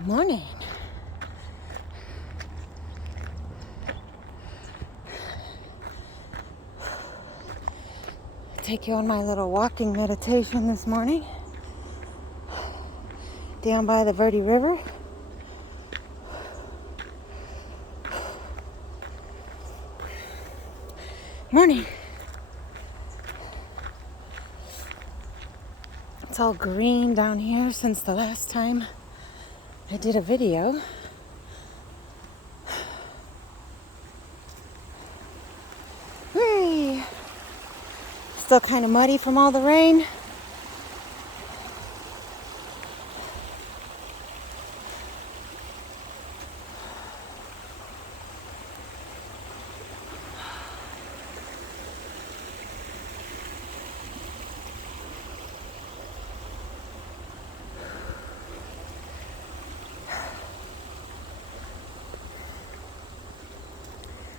Morning. Take you on my little walking meditation this morning. Down by the Verde River. Morning. It's all green down here since the last time I did a video. Whee! Still kind of muddy from all the rain.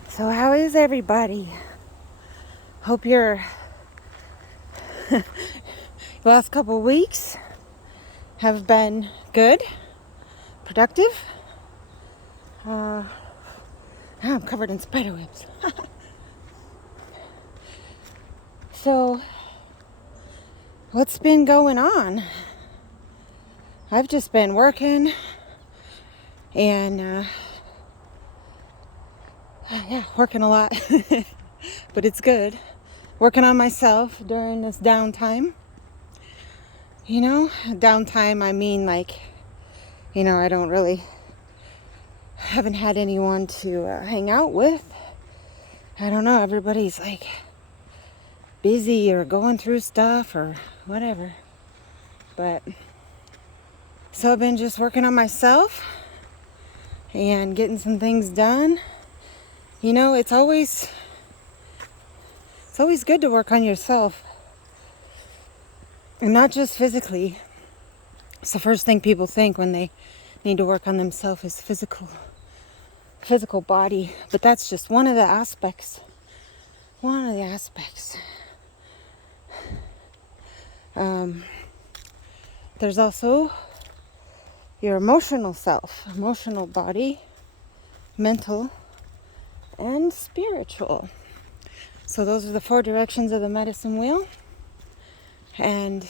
So how is everybody? Hope your last couple weeks have been good, productive. I'm covered in spider webs. So, what's been going on? I've just been working and working a lot, but it's good. Working on myself during this downtime. You know, downtime, I mean like, I haven't had anyone to hang out with. I don't know, everybody's like busy or going through stuff or whatever. But, so I've been just working on myself and getting some things done. You know, it's always good to work on yourself. And not just physically. It's the first thing people think when they need to work on themselves is physical body. But that's just one of the aspects. There's also your emotional self, emotional body, mental, and spiritual. So those are the 4 directions of the medicine wheel. And,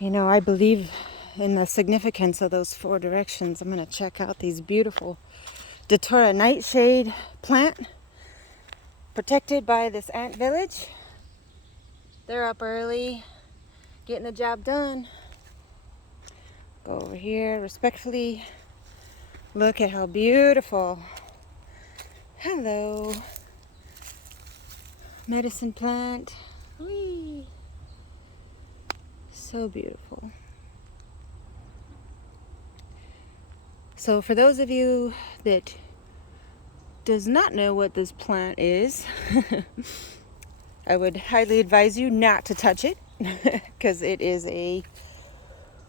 I believe in the significance of those 4 directions. I'm going to check out these beautiful Datura Nightshade plant protected by this ant village. They're up early, getting the job done. Go over here respectfully. Look at how beautiful. Hello. Medicine plant. Whee. So beautiful. So for those of you that does not know what this plant is, I would highly advise you not to touch it because it is a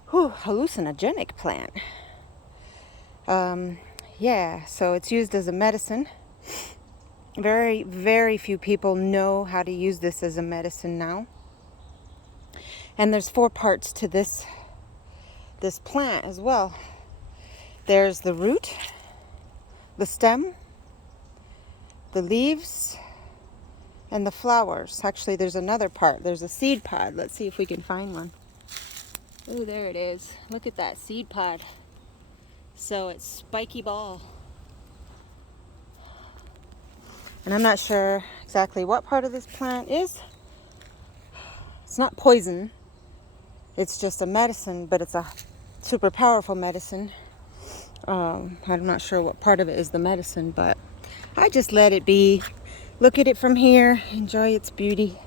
hallucinogenic plant. So it's used as a medicine. Very, very few people know how to use this as a medicine now. And there's 4 parts to this plant as well. There's the root, the stem, the leaves, and the flowers. Actually, there's another part. There's a seed pod. Let's see if we can find one. Oh, there it is. Look at that seed pod. So it's spiky ball. And I'm not sure exactly what part of this plant is. It's not poison. It's just a medicine, but it's a super powerful medicine. I'm not sure what part of it is the medicine, but I just let it be. Look at it from here. Enjoy its beauty.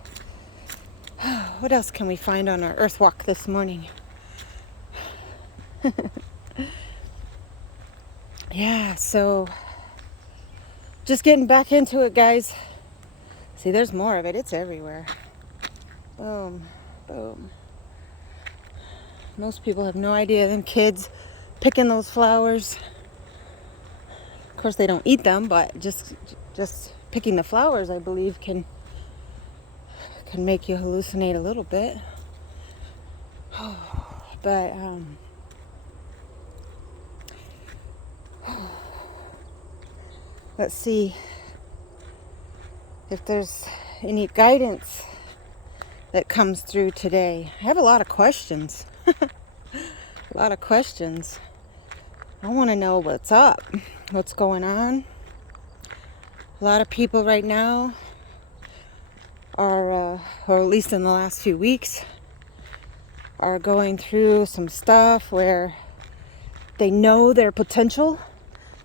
What else can we find on our earth walk this morning? So just getting back into it, guys. See, there's more of it. It's everywhere. Boom, boom. Most people have no idea. Them kids picking those flowers. Of course, they don't eat them, but just picking the flowers, I believe, can make you hallucinate a little bit. But let's see if there's any guidance that comes through today. I have a lot of questions. A lot of questions. I want to know what's up, what's going on. A lot of people right now are, or at least in the last few weeks, are going through some stuff where they know their potential,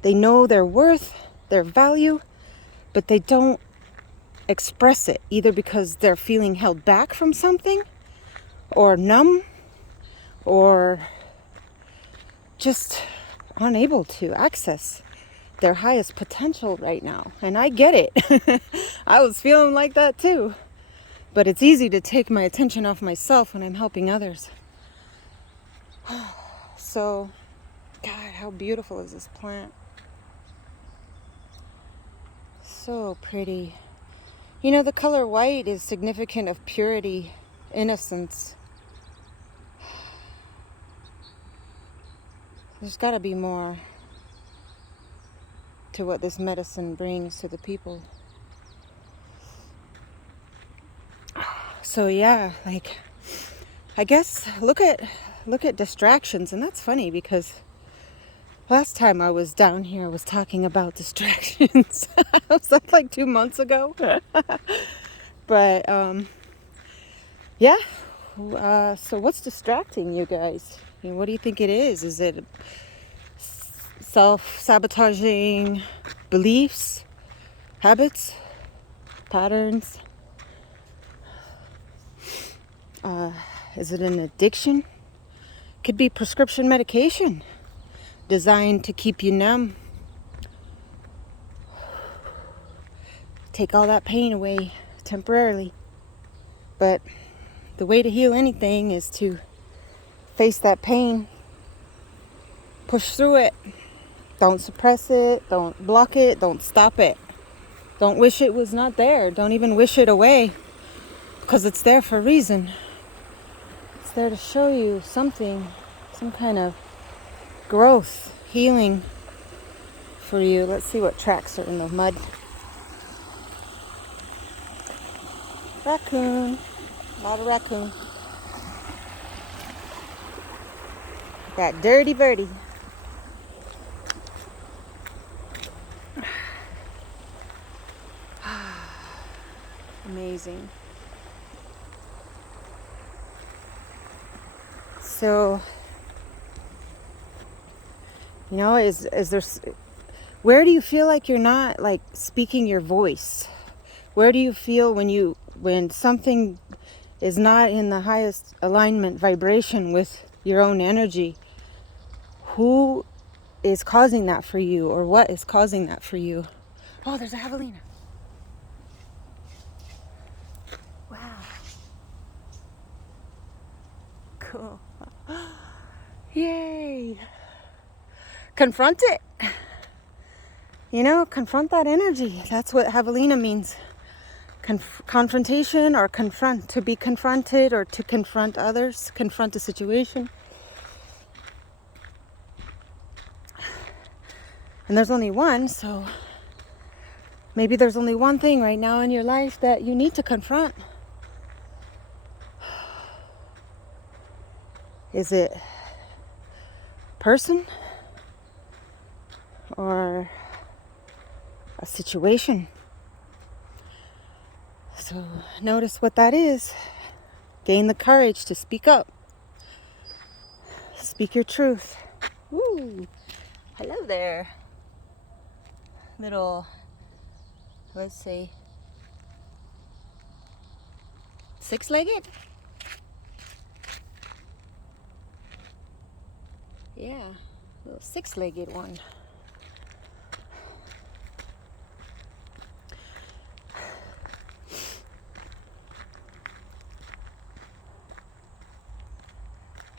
they know their worth, their value, but they don't express it, either because they're feeling held back from something, or numb, or just unable to access their highest potential right now. And I get it. I was feeling like that too. But it's easy to take my attention off myself when I'm helping others. So, God, how beautiful is this plant? So pretty. You know, the color white is significant of purity, innocence. There's got to be more to what this medicine brings to the people. So yeah, like, I guess look at distractions. And that's funny because last time I was down here I was talking about distractions. Was that like 2 months ago? But yeah, so what's distracting you guys? I mean, what do you think it is? Is it self-sabotaging beliefs, habits, patterns? Is it an addiction? Could be prescription medication designed to keep you numb. Take all that pain away temporarily. But the way to heal anything is to face that pain. Push through it. Don't suppress it. Don't block it. Don't stop it. Don't wish it was not there. Don't even wish it away. Because it's there for a reason. It's there to show you something. Some kind of growth, healing for you. Let's see what tracks are in the mud. Raccoon. A lot of raccoon. Got dirty birdie. Amazing. So, you know, is there, where do you feel like you're not like speaking your voice? Where do you feel when something is not in the highest alignment vibration with your own energy? Who is causing that for you, or what is causing that for you? Oh, there's a javelina. Wow. Cool. Yay. Confront it. You know, confront that energy. That's what javelina means. Confrontation, or confront. To be confronted, or to confront others. Confront a situation. And there's only one, so maybe there's only one thing right now in your life that you need to confront. Is it person or a situation? So notice what that is. Gain the courage to speak up. Speak your truth. Woo! Hello there. Little, let's say, six-legged? Yeah, little six-legged one.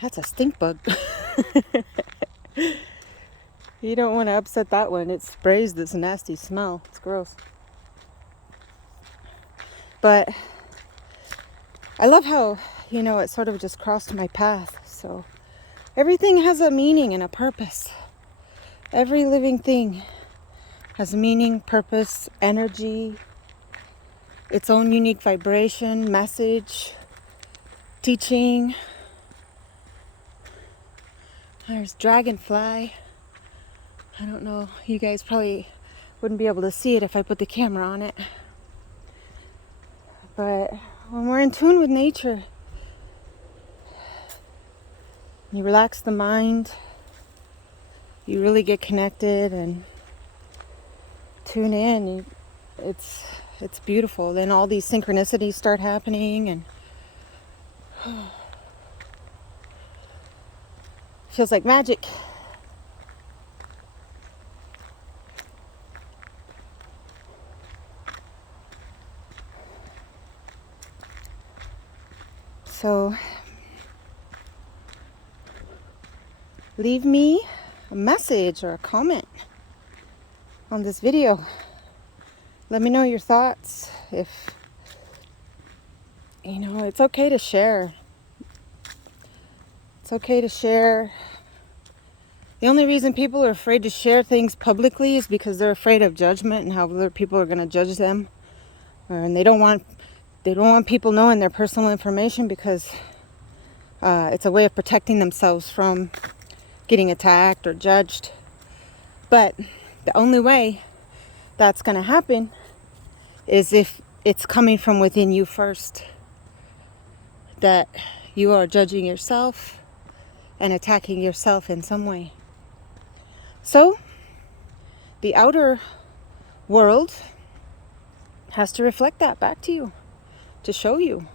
That's a stink bug. You don't want to upset that one. It sprays this nasty smell. It's gross. But I love how, you know, it sort of just crossed my path. So Everything has a meaning and a purpose. Every living thing has meaning, purpose, energy, its own unique vibration, message, teaching. There's dragonfly. I don't know, you guys probably wouldn't be able to see it if I put the camera on it. But when we're in tune with nature, you relax the mind, you really get connected and tune in. It's beautiful. Then all these synchronicities start happening, and feels like magic. So leave me a message or a comment on this video. Let me know your thoughts. If, it's okay to share. It's okay to share. The only reason people are afraid to share things publicly is because they're afraid of judgment and how other people are going to judge them. And they don't want people knowing their personal information because it's a way of protecting themselves from getting attacked or judged. But the only way that's going to happen is if it's coming from within you first. That you are judging yourself and attacking yourself in some way. So, the outer world has to reflect that back to you, to show you,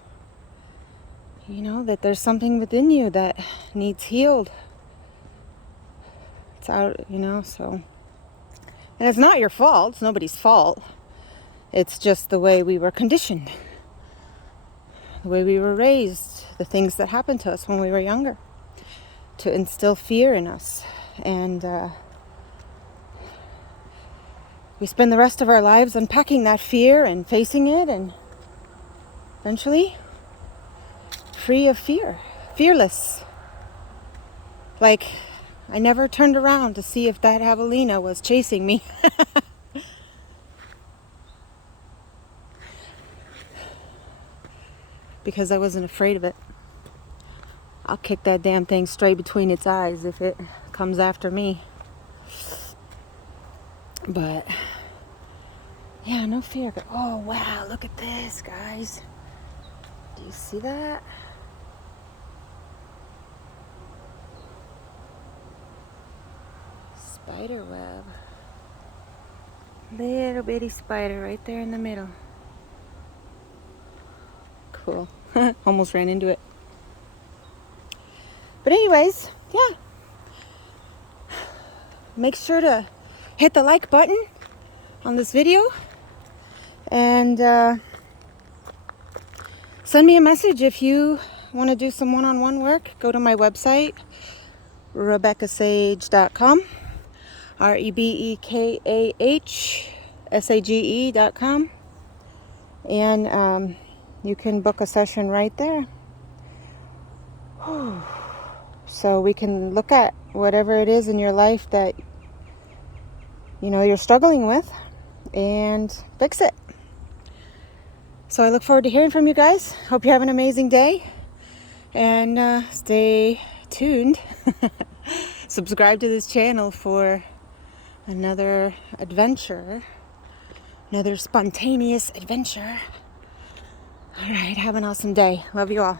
that there's something within you that needs healed. It's out, so. And it's not your fault, it's nobody's fault. It's just the way we were conditioned, the way we were raised, the things that happened to us when we were younger, to instill fear in us. And we spend the rest of our lives unpacking that fear and facing it, and eventually free of fear, fearless. Like, I never turned around to see if that javelina was chasing me. Because I wasn't afraid of it. I'll kick that damn thing straight between its eyes if it comes after me. But yeah, no fear. Oh wow, look at this, guys. Do you see that? Spider web. Little bitty spider right there in the middle. Cool. Almost ran into it. But anyways, yeah. Make sure to hit the like button on this video. And send me a message if you want to do some one-on-one work. Go to my website, RebeccaSage.com. RebekahSage.com. And you can book a session right there. So we can look at whatever it is in your life that you're struggling with and fix it. So I look forward to hearing from you guys. Hope you have an amazing day, and stay tuned. Subscribe to this channel for another adventure, another spontaneous adventure. All right, have an awesome day. Love you all.